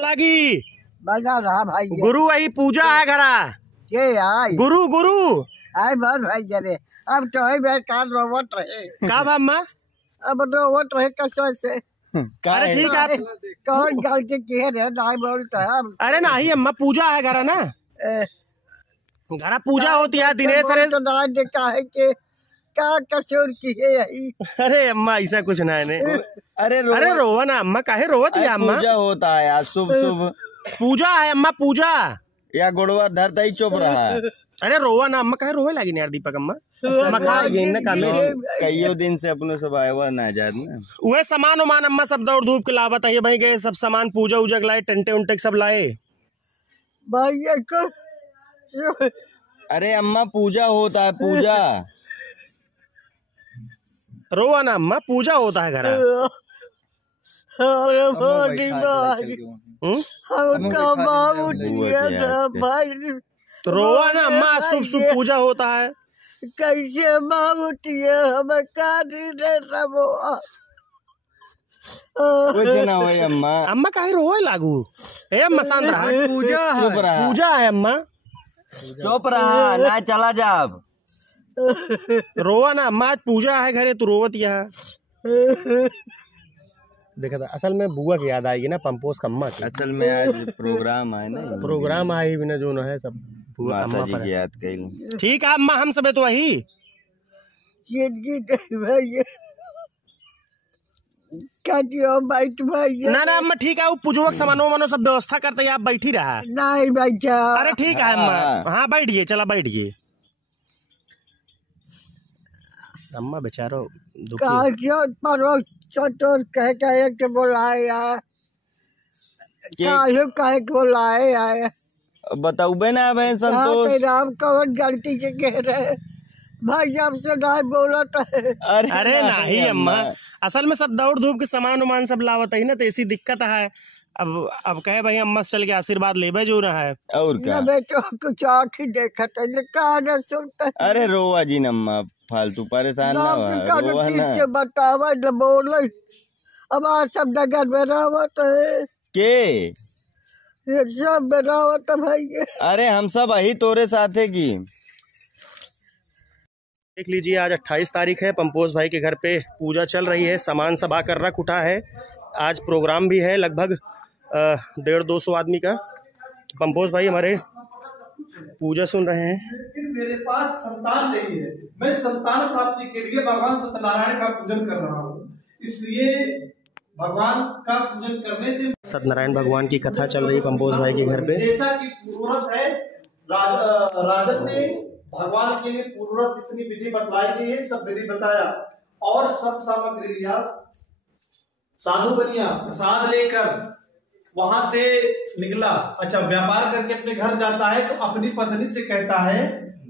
लागी बजा रहा भाई गुरु वही पूजा है घरा के आई गुरु गुरु आई बस भाई जरे अब तो है भाई कार रोवट रहे का बाम्मा अब रोवट रहे कसर से अरे ठीक है कौन गलती की है नहीं बोलता है अरे नहीं अम्मा पूजा है घरा ना घरा पूजा होती है दिनेश अरे तो ना देखा है कि का कसूर की है यही अरे अम्मा ऐसा कुछ ना है अरे रोवा ना अम्मा काहे रोवत है अम्मा पूजा होता है आज शुभ शुभ पूजा है अम्मा पूजा या गुड़वा धरता ही चुप रहा है। अरे रोवा ना अम्मा काहे रोवे लगी यार दीपक अम्मा कईयों दिन से अपने सब आया हुआ ना जात ना वह सामान उमान अम्मा सब दौड़ धूप के लावत है भाई गए सब सामान पूजा उजा लाए टेंटे उंटे सब लाए भाई को अरे अम्मा पूजा होता है पूजा रोवा ना अम्मा पूजा होता है घरा तो रोवा ना अम्मा शुभ शुभ पूजा होता है कैसे माँ उठी है हमें का कुछ ना हो अम्मा अम्मा काहे रोवे लागू ए अम्मा शांत रहा पूजा है अम्मा चुप रहा ना चला जाब रोवा ना अम्मा आज पूजा है घरे तू रोवत यहाँ देखा था असल में बुआ की याद आएगी ना पंपोस का अम्मा की असल में आज प्रोग्राम है ना प्रोग्राम आई बिना जो है सब बुआ माता जी की याद कर ठीक है अम्मा हम सब तो वही ना ना अम्मा ठीक है वो पूजवक सामानो वानो सब व्यवस्था करते आप बैठी रहा नहीं बैठा अरे ठीक है अम्मा हाँ बैठिए चला बैठिए अम्मा बेचारो कह के बोलाए बोलाए बताऊबे ना बहन संतोष राम कौन गलती के कह रहे भाई हमसे नहीं बोला है अरे नहीं अम्मा असल में सब दौड़ धूप के सामान उमान सब लावत है ना तो ऐसी दिक्कत है अब कहे भाई अम्मा से चल के आशीर्वाद लेबे जो रहा है और क्या बेटो कुछ आँख ही देखा था सुनता अरे रोवा जी नम्मा फालतू परेशान ना रोवा ना बतावा न बोल हमारा सब नगर में रहवत है के ये सब में रहवत भाई अरे हम सब यही तोरे साथे की देख लीजिए आज 28 तारीख है पंपोज भाई के घर पे पूजा चल रही है सामान सब आकर रख उठा है आज प्रोग्राम भी है लगभग 150-200 आदमी का पंपोज भाई हमारे पूजा सुन रहे हैं लेकिन मेरे पास संतान नहीं है मैं संतान प्राप्ति के लिए भगवान सत्यनारायण का पूजन कर रहा हूँ इसलिए भगवान का पूजन करने से सत्यनारायण भगवान की कथा चल रही पंपोज भाई के घर पे जैसा कि पूर्वत है राजन ने भगवान के लिए पूर्वत जितनी विधि बतलाई गई है सब विधि बताया और सब सामग्री लिया साधु बनिया प्रसाद लेकर वहां से निकला अच्छा व्यापार करके अपने घर जाता है तो अपनी पत्नी से कहता है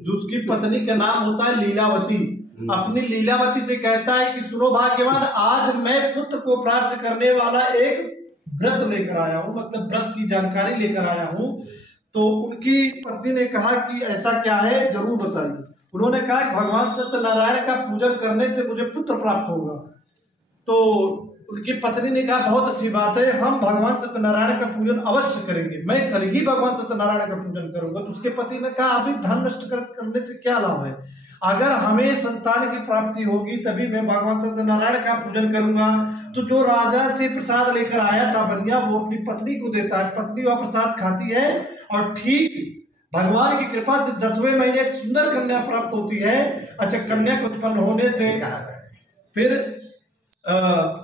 जो उसकी पत्नी का नाम होता है लीलावती अपनी लीलावती से कहता है कि सुनो भाग्यवान आज मैं पुत्र को प्राप्त करने वाला एक व्रत लेकर आया हूँ मतलब व्रत की जानकारी लेकर आया हूँ तो उनकी पत्नी ने कहा कि ऐसा क्या है जरूर बताइए उन्होंने कहा कि भगवान सत्यनारायण का पूजन करने से मुझे पुत्र प्राप्त होगा तो उनकी पत्नी ने कहा बहुत अच्छी बात है हम भगवान सत्यनारायण का पूजन अवश्य करेंगे मैं कल ही भगवान सत्यनारायण का पूजन करूंगा तो उसके पति ने कहा अभी धन नष्ट करने से क्या लाभ है अगर हमें संतान की प्राप्ति होगी तभी मैं भगवान सत्यनारायण का पूजन करूंगा तो जो राजा से प्रसाद लेकर आया था बनिया वो अपनी पत्नी को देता है पत्नी वह प्रसाद खाती है और ठीक भगवान की कृपा से 10वें महीने एक सुंदर कन्या प्राप्त होती है अच्छा कन्या के उत्पन्न होने से फिर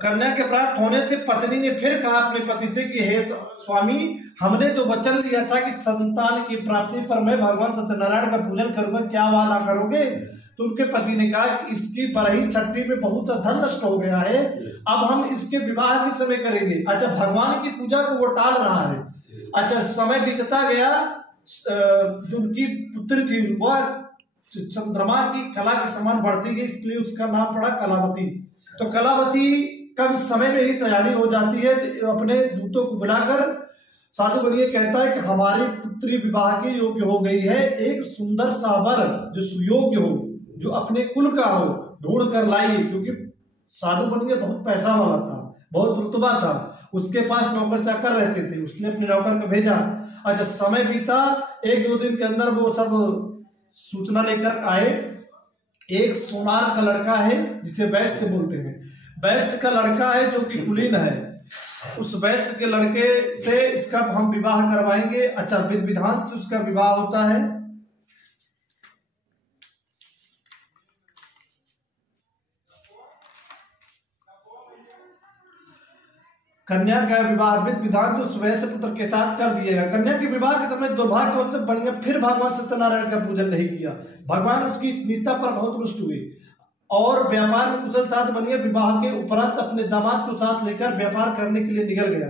कन्या के प्राप्त होने से पत्नी ने फिर कहा अपने पति से कि हे स्वामी हमने तो वचन लिया था कि संतान की प्राप्ति पर मैं भगवान सत्यनारायण का पूजन करूंगा क्या वादा करोगे तो उनके पति ने कहा कि इसकी बरही छठी में बहुत धन नष्ट हो गया है अब हम इसके विवाह के समय करेंगे अच्छा भगवान की पूजा को वो टाल रहा है अच्छा समय बीतता गया जो उनकी पुत्री थी वह चंद्रमा की कला के समान बढ़ती गई इसलिए उसका नाम पड़ा कलावती तो कलावती कम समय में ही सयानी हो जाती है तो अपने दूतों को बुलाकर साधु बनिए कहता है कि हमारी पुत्री विवाह के योग्य हो गई है एक सुंदर सा वर जो सुयोग्य हो जो अपने कुल का हो ढूंढ कर लाइए क्योंकि साधु बनिए बहुत पैसा वाला था बहुत रुतबा था, उसके पास नौकर चाकर रहते थे। उसने अपने नौकर को भेजा। अच्छा, समय बीता, 1-2 दिन के अंदर वो सब सूचना लेकर आए। एक सोनार का लड़का है जिसे वैश्य बोलते हैं, वैश्य का लड़का है जो कि कुलीन है। उस वैश्य के लड़के से इसका हम विवाह करवाएंगे। अच्छा, विधि विधान से उसका विवाह होता है। कन्या का विवाह विधि विधान से उस वैश्य पुत्र के साथ कर दिएगा। कन्या के विवाह के समय दुर्भाग्यवश बनिया फिर भगवान सत्यनारायण का पूजन नहीं किया। भगवान उसकी निष्ठा पर बहुत रुष्ट हुए और व्यापार में कुशल साथ बनिया विवाह के उपरांत अपने दामाद को साथ लेकर व्यापार करने के लिए निकल गया।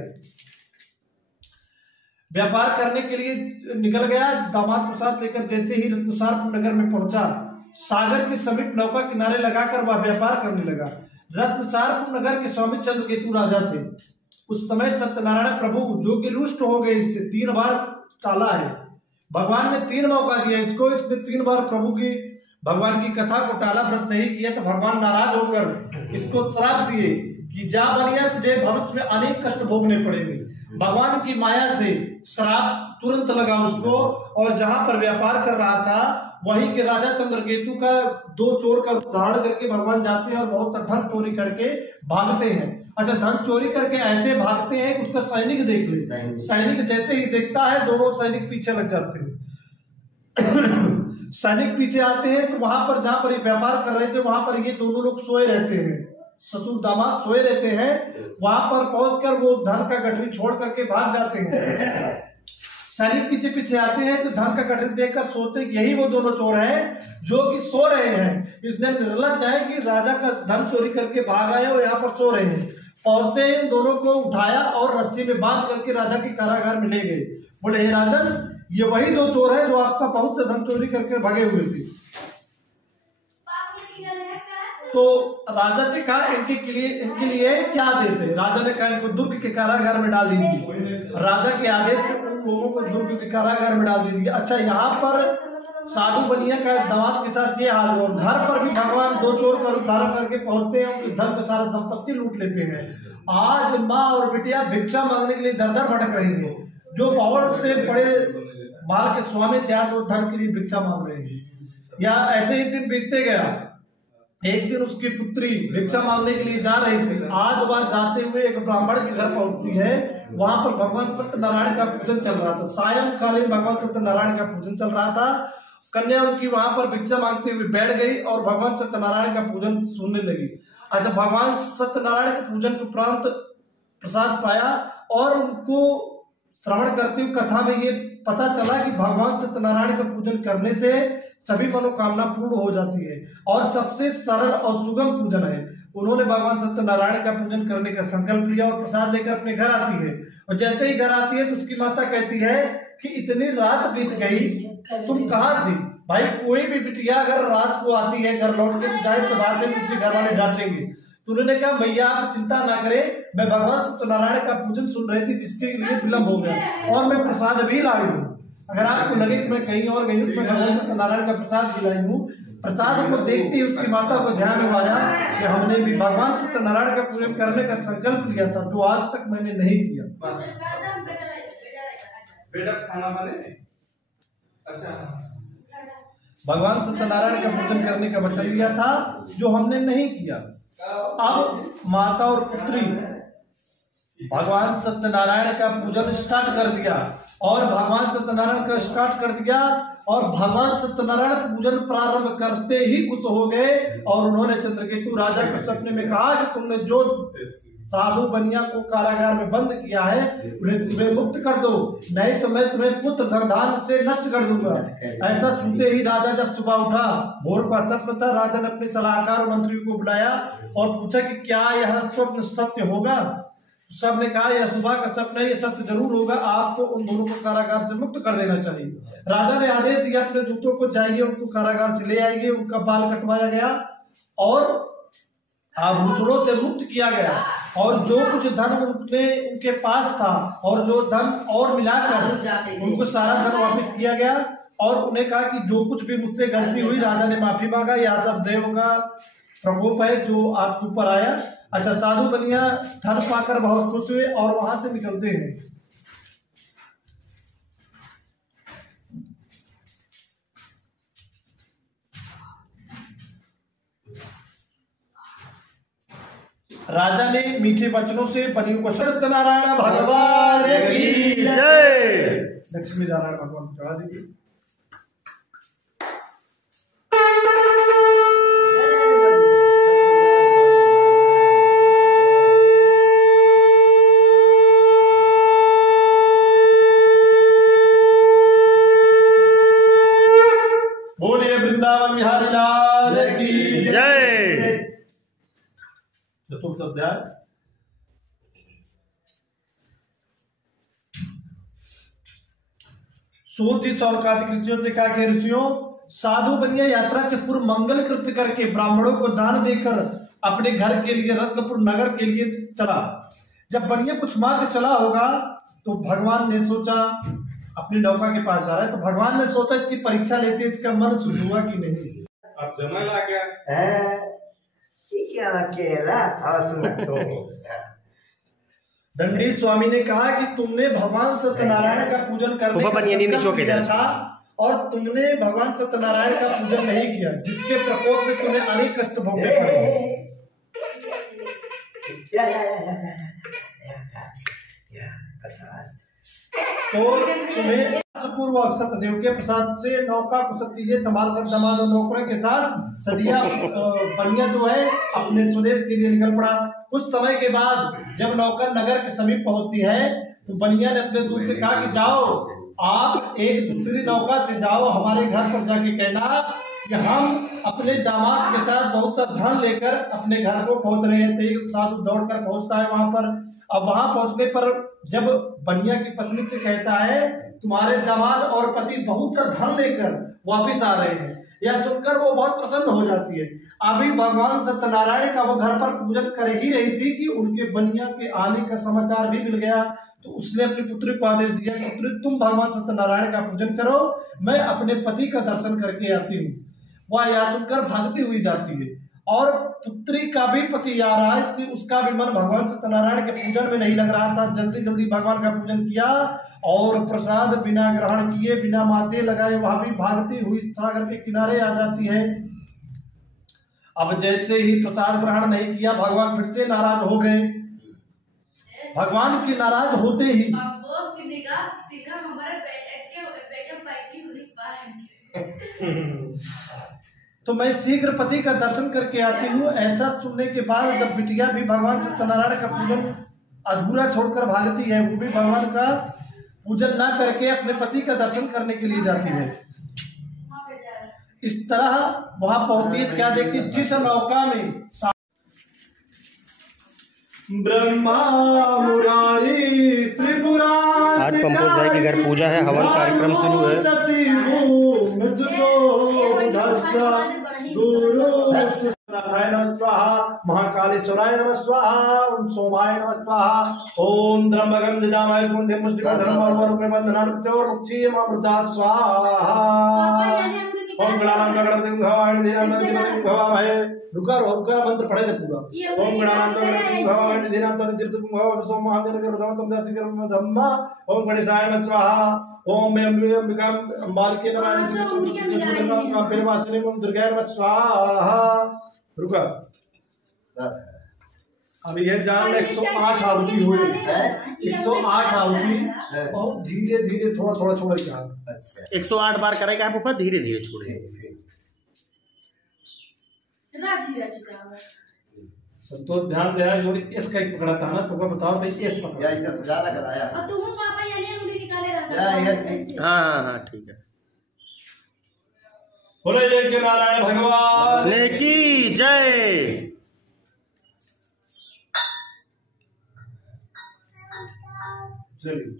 व्यापार करने के लिए निकल गया। दामाद को साथ लेकर जैसे ही रत्नसारपुर नगर में पहुंचा, सागर के समीप नौका किनारे लगाकर वह व्यापार करने लगा। रत्नसारपुर नगर के स्वामी चंद्रकेतु राजा थे। उस समय सत्यनारायण प्रभु जो कि रुष्ट हो गए, इससे 3 बार टाला है। भगवान ने 3 मौका दिया इसको, इसने 3 बार प्रभु की भगवान की कथा को टाला, व्रत नहीं किया तो भगवान नाराज होकर इसको श्राप दिए कि जा बनिया, तुझे भविष्य में अनेक कष्ट भोगने पड़ेंगे। भगवान की माया से श्राप तुरंत लगा उसको, और जहां पर व्यापार कर रहा था वहीं के राजा चंद्रकेतु का 2 चोर का उदाहरण करके भगवान जाते हैं और बहुत धन चोरी करके भागते हैं। अच्छा, धन चोरी करके ऐसे भागते हैं कि उसका सैनिक देख ले। सैनिक जैसे ही देखता है, दोनों सैनिक पीछे लग जाते हैं। सैनिक पीछे आते हैं तो वहां पर जहां पर ये व्यापार कर रहे थे वहां पर ये दोनों लोग सोए रहते हैं, ससुर दामाद सोए रहते हैं। वहां पर पहुंचकर वो धन का गठरी छोड़ करके भाग जाते हैं। सैनिक पीछे पीछे आते हैं तो धन का गठरी देखकर सोचते कि यही वो दोनों चोर हैं जो कि सो रहे हैं। इतने निर्लज है कि राजा का धन चोरी करके भाग आए और यहाँ पर सो रहे हैं। पहुंचते इन दोनों को उठाया और रस्सी में बांध करके राजा के कारागार में ले गए। बोले, हे राजन, ये वही 2 चोर हैं जो आपका बहुत से धन चोरी करके भागे हुए थे। तो राजा ने कहा, इनके लिए क्या आदेश है? राजा ने कहा, इनको दुर्ग के कारागार में डाल दीजिए। राजा के आदेश पे उन लोगों को दुर्ग के कारागार में डाल दीजिए। अच्छा, यहाँ पर साधु बनिया का दामाद के साथ ये हाल हुआ। घर पर भी भगवान 2 चोर का उद्धार करके पहुंचते हैं, उनके धन का सारा संपत्ति लूट लेते हैं। आज माँ और बिटिया भिक्षा मांगने के लिए दर-दर भटक रही है। जो बहुत से बड़े माल के स्वामी थे, आज वो धन के लिए भिक्षा मांग रहे हैं। या ऐसे ही दिन बीतते गया। एक दिन उसकी पुत्री भिक्षा मांगने के लिए जा रही थी। आज वह जाते हुए एक ब्राह्मण के घर पहुंचती है। वहां पर भगवान सत्यनारायण का पूजन चल रहा था। सायंकालीन भगवान सत्यनारायण का पूजन चल रहा था। कन्या उनकी वहां पर भिक्षा मांगते हुए बैठ गई और भगवान सत्यनारायण का पूजन सुनने लगी। अच्छा, भगवान सत्यनारायण के पूजन के उपरांत प्रसाद पाया और उनको श्रवण करते हुए कथा में ये पता चला कि भगवान सत्यनारायण का पूजन करने से सभी मनोकामना पूर्ण हो जाती है और सबसे सरल और सुगम पूजन है। उन्होंने भगवान सत्यनारायण का पूजन करने का संकल्प लिया और प्रसाद लेकर अपने घर आती है। और जैसे ही घर आती है तो उसकी माता कहती है कि इतनी रात बीत गई, तुम कहाँ थी? भाई, कोई भी बिटिया अगर रात को आती है घर लौट के, जाहिर सी बात है उसके घर वाले डांटेंगे। तो उन्होंने कहा, भैया आप चिंता ना करें, मैं भगवान सत्यनारायण का पूजन सुन रही थी जिसके लिए विलम्ब हो गया और मैं प्रसाद भी लाई हूँ। अगर आपको लगे कि मैं कहीं और गई हूँ तो मैं भगवान सत्यनारायण का प्रसाद दिलाई हूँ। प्रसाद को देखते ही उसकी माता को ध्यान में आया कि हमने भी भगवान सत्यनारायण का पूजन करने का संकल्प लिया था जो आज तक मैंने नहीं किया। बेटा खाना बने? अच्छा, भगवान सत्यनारायण का पूजन करने का वचन लिया था जो हमने नहीं किया। अब माता और पुत्री भगवान सत्यनारायण का पूजन स्टार्ट कर दिया और भगवान सत्यनारायण का स्टार्ट कर दिया और भगवान सत्यनारायण पूजन प्रारंभ करते ही कुछ हो गए और उन्होंने चंद्रकेतु राजा को सपने में कहा कि तुमने जो साधु बनिया को कारागार में बंद किया है उन्हें तुम्हें मुक्त कर दो, नहीं तो मैं तुम्हें पुत्र धन से नष्ट कर दूंगा। ऐसा सुनते ही राजा जब सुबह उठा, भोर का स्वप्न था, राजा ने अपने सलाहकार और मंत्रियों को बुलाया और पूछा कि क्या यह स्वप्न सत्य होगा? सब ने कहा यह सुबह का सपना है, यह सत्य जरूर होगा, आपको उन दोनों को कारागार से मुक्त कर देना चाहिए। राजा ने आदेश दिया अपने दूतों को, जाइए उनको कारागार से ले आइए। उनका बाल कटवाया गया और आभूषणों से मुक्त किया गया और जो कुछ धन उनके पास था और जो धन और मिलाकर उनको सारा धन वापस किया गया और उन्हें कहा कि जो कुछ भी मुझसे गलती हुई, राजा ने माफी मांगा। यादव देव का प्रकोप है जो आपके ऊपर आया अच्छा, साधु बनिया धन पाकर बहुत खुश हुए और वहां से निकलते हैं। राजा ने मीठे वचनों से बनियों को सत्यनारायण भगवान की जय। लक्ष्मी नारायण भगवान को चढ़ा दीजिए। बोलिए वृंदावन बिहारी लाल की जय। चतुर्थ अध्याय। सूत जी और कार्तिक ऋषियों से कहा कि ऋषियों, साधु बनिया यात्रा से पूर्व मंगल कृत्य करके ब्राह्मणों को दान देकर अपने घर के लिए रत्नपुर नगर के लिए चला। जब बनिया कुछ मार्ग चला होगा तो भगवान ने सोचा, अपनी नौका के पास जा रहा है तो भगवान ने सोचा इसकी परीक्षा लेते इसका मन शुद्ध हुआ कि नहीं। अब जमल आ गया दंडी स्वामी ने कहा कि तुमने भगवान सत्यनारायण का पूजन करने का संकल्प लिया था और तुमने भगवान सत्यनारायण का पूजन नहीं किया, जिसके प्रकोप से तुम्हें अनेक कष्ट भोगने पड़े। तो तुम्हें पूर्व सत्यदेव के प्रसाद से नौका को सत्य संभाल कर दमाद और नौकरों के साथ सदिया बनिया जो है अपने स्वदेश के लिए निकल पड़ा। कुछ समय के बाद जब नौका नगर के समीप पहुंचती है तो बनिया ने अपने दूत से कहा कि जाओ, आप एक दूसरी नौका से जाओ, हमारे घर पर जाके कहना कि हम अपने दामाद के साथ बहुत सा धन लेकर अपने घर को पहुंच रहे हैं। तो एक साधु दौड़कर पहुंचता है वहां पर। अब वहां पहुंचने पर जब बनिया की पत्नी से कहता है तुम्हारे दामाद और पति बहुत सा धन लेकर वापिस आ रहे हैं, यह सुनकर वो बहुत प्रसन्न हो जाती है। अभी भगवान सत्यनारायण का वो घर पर पूजन कर ही रही थी कि उनके बनिया के आने का समाचार भी मिल गया। तो उसने अपनी पुत्री को आदेश दिया, पुत्री तुम भगवान सत्यनारायण का पूजन करो, मैं अपने पति का दर्शन करके आती हूँ। वह यह सुनकर भागती हुई जाती है और पुत्री का भी पति आ रहा है, इसलिए उसका भी मन भगवान सत्यनारायण के पूजन में नहीं लग रहा था। जल्दी जल्दी भगवान का पूजन किया और प्रसाद बिना ग्रहण किए बिना माथे लगाए वहां भी भागती हुई सागर के किनारे आ जाती है। अब जैसे ही प्रसाद ग्रहण नहीं किया भगवान फिर से नाराज हो गए। भगवान के नाराज होते ही तो मैं शीघ्र पति का दर्शन करके आती हूँ। ऐसा सुनने के बाद जब बिटिया भी भगवान सत्यनारायण का पूजन अधूरा छोड़कर भागती है, वो भी भगवान का पूजन ना करके अपने पति का दर्शन करने के लिए जाती है। इस तरह वहां पहुंचती है, क्या देखती, जिस नौका में ब्रह्मा मुरारी त्रिपुरा। आज पंपोज भाई के घर पूजा है, हवन कार्यक्रम शुरू है। महाकालेश्वराय नमः स्वाहा, ओम सोमाय नमः स्वाहा, ओम द्रम्भगम दिजामाय कुंडे मुष्टिकधरम वरुण बंधनान चौरक्षी अमृता स्वाहा, ओम गणानां गणपतिं भवाय देवानां भवाय। रुका मंत्र पढ़े थे पूरा। ओम गणानां गणपतिं भवाय देवानां तीर्थं भवाय सोमहाजन करदम तम दासी कर्म धम्मा। ओम गणेशाय नमः स्वाहा, ओम अंबिका मालके नमः पिरवासने ओम दुर्गाय नमः स्वाहा। रुका, अब ये जान 108 आहुति हुई, 108 आहुति बहुत धीरे धीरे थोड़ा थोड़ा जान। 108 बार करेगा आप ऊपर, धीरे धीरे छोड़ेंगे। तो ध्यान दे, जो इसका एक पकड़ा था ना, तुमको बताओ तो इस पकड़ा हाँ ठीक है। बोले जय के नारायण भगवान की जय। चलिए,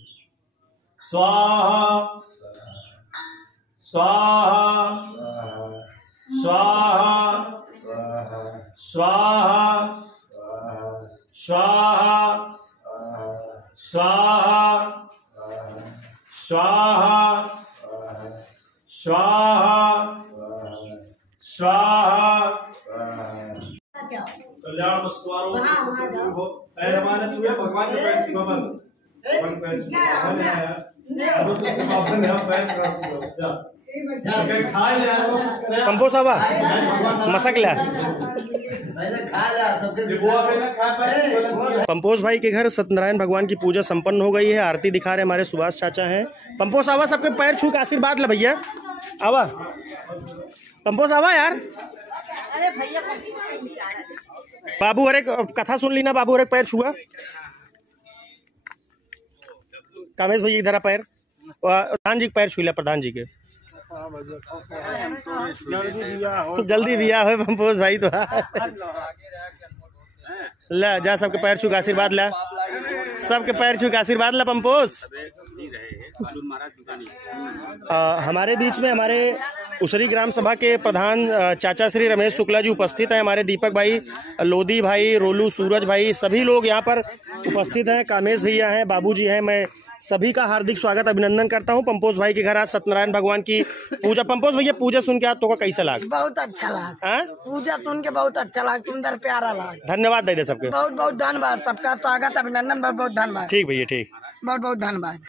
स्वाहा स्वाहा स्वाहा स्वाहा स्वाहा स्वाहा स्वाहा स्वाहा स्वाहा। कल्याण मस्तवारों पैर हमारे छुए भगवान के पैर छुआ बस भगवान पैर अब तो अपन यहां पैर छुआ जा के खा ले तो कुछ करे पंपो साहब मसक ला पंपोज भाई के घर सत्यनारायण भगवान की पूजा संपन्न हो गई है। आरती दिखा रहे हमारे सुभाष चाचा हैं। पंपोज साहब सबके पैर छू के आशीर्वाद ला भैया। आवा पंपोज साहब यार। अरे भैया बाबू हरे कथा सुन ली ना। बाबू हरे पैर छुआ। कामेश भैया इधर पैर प्रधान जी के पैर छुला। प्रधान जी के जल्दी बिया हो पंपोज भाई तो ला जा सबके पैर छू के आशीर्वाद ला। सबके पैर छू के आशीर्वाद ला पंपोज। हमारे बीच में हमारे उसरी ग्राम सभा के प्रधान चाचा श्री रमेश शुक्ला जी उपस्थित हैं। हमारे दीपक भाई, लोधी भाई, रोलू, सूरज भाई सभी लोग यहाँ पर उपस्थित हैं। कामेश भैया हैं, बाबूजी हैं। मैं सभी का हार्दिक स्वागत अभिनंदन करता हूँ। पंपोज भाई के घर आज सत्यनारायण भगवान की पूजा। पंपोज भैया पूजा सुन के आज तो का कैसा लगा? बहुत अच्छा लगा। पूजा सुन के बहुत अच्छा लगा। सुंदर प्यारा लगा। धन्यवाद दे सबके। बहुत बहुत धन्यवाद। सबका स्वागत अभिनंदन। बहुत बहुत धन्यवाद। ठीक भैया ठीक। बहुत बहुत धन्यवाद।